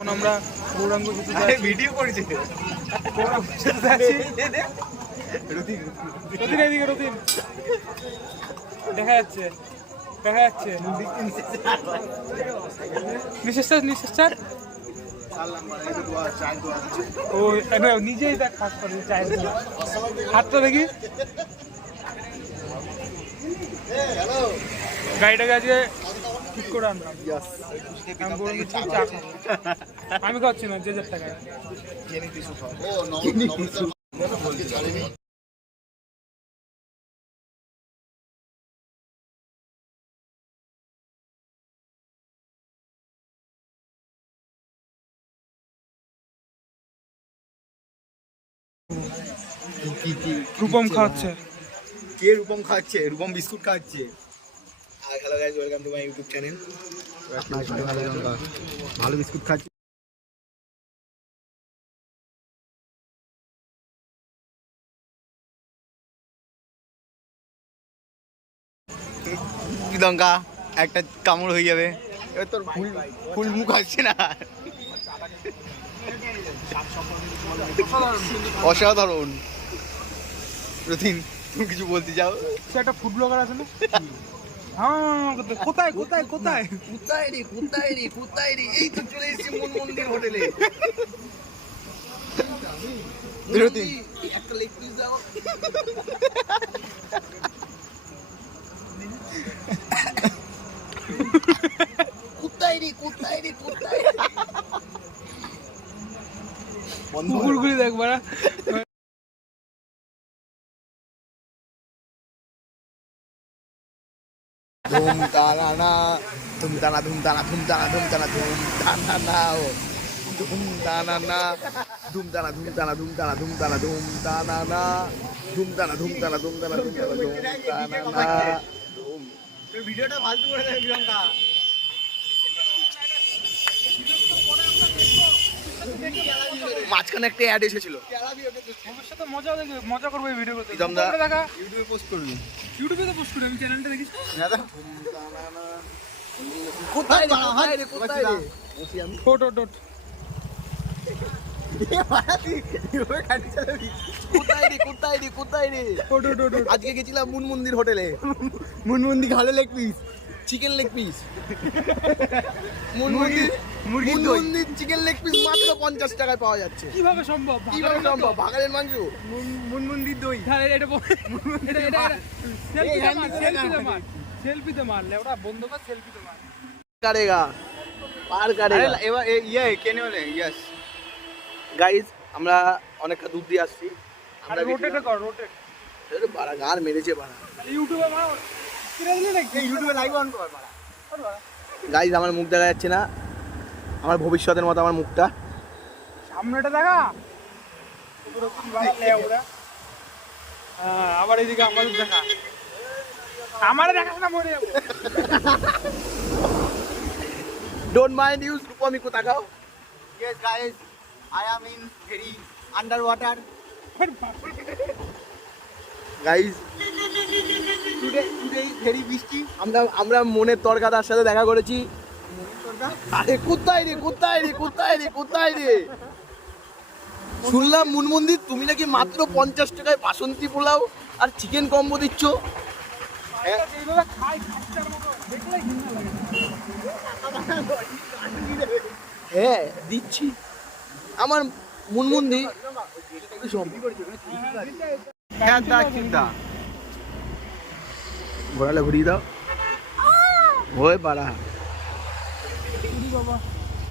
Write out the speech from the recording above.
এখন আমরা গৌরাঙ্গ ভিডিও করেছি রতিন এইদিকে রতিন দেখা যাচ্ছে নিঃশ্বাস ও নিজেই দেখ খাস করে চায়ের হাতটা দেখি গাড়িটাকে আজকে ঠিক করে আনলাম আমি খাচ্ছি না যে 1000 টাকা রূপম খাচ্ছে কে রূপম খাচ্ছে রূপম বিস্কুট খাচ্ছে hello guys welcome to my YouTube channel ভালো বিস্কুট খাচ্ছি লঙ্কা একটা কামড় হয়ে যাবে এবার তোর ফুল মুখ আসছে না অসাধারণ রতিন তুমি কিছু বলতে চাও সে একটা ফুড ব্লগার আছে না হ্যাঁ কোথায় রে এই তো চলে এসেছি মন্দির হোটেলে রতিন একটা লেগ পিস দাও কোথায় রে কুকুরগুলি দেখ বাড়া ধুম তানা ধুম তানা ধুম তানা ভিডিওটা ফালতু করে দেবে প্রিয়ঙ্কা মাঝখানে একটা অ্যাড এসেছিল ভবিষ্যতে মজা করবো এই ভিডিও করতে দেখা ইউটিউবে পোস্ট করবি ইউটিউবে তো পোস্ট করি আমি চ্যানেলটা দেখিস কোথায় রে ফটো কোথায় রে আজকে গেছিলাম মন্দির হোটেলে মন্দির ভালো leg piece chicken leg piece মন্দির চিকেন লেগ পিস মাত্র 50 টাকায় পাওয়া যাচ্ছে কিভাবে সম্ভব বাগানের মাংস মন্দির দই সেলফিতে মারলে ওটা বন্ধ কর সেলফিতে মার কারেগা পার কারেগা এবার কেনে বলে ইয়েস গাইস আমরা অনেকটা দূর দিয়ে আসছি আমরা রোটেট বাড়া গান মেরেছে বাড়া ইউটিউবে মার ইউটিউবে লাইভ অন কর বাড়া গাইস আমার মুখ দেখা যাচ্ছে না আমার ভবিষ্যতের মতো আমার মুখটা সামনেটা দেখা আবার এইদিকে আমাদের দেখা আমার দেখাস না মরে যাবো ডোন্ট মাইন্ড ইউজ রূপমি কো তাকাও yes guys I am in very under water guys today very বৃষ্টি আমরা মনের তরকাদার সাথে দেখা করেছি আরে কোথায় রে শুনলাম মন্দির তুমি নাকি মাত্র 50 টাকায় বাসন্তী পোলাও আর চিকেন কম্বো দিচ্ছ হ্যাঁ দিচ্ছি আমার মন্দির চিন্তা ঘোরালে ঘুরিয়ে দাও ওই পাড়া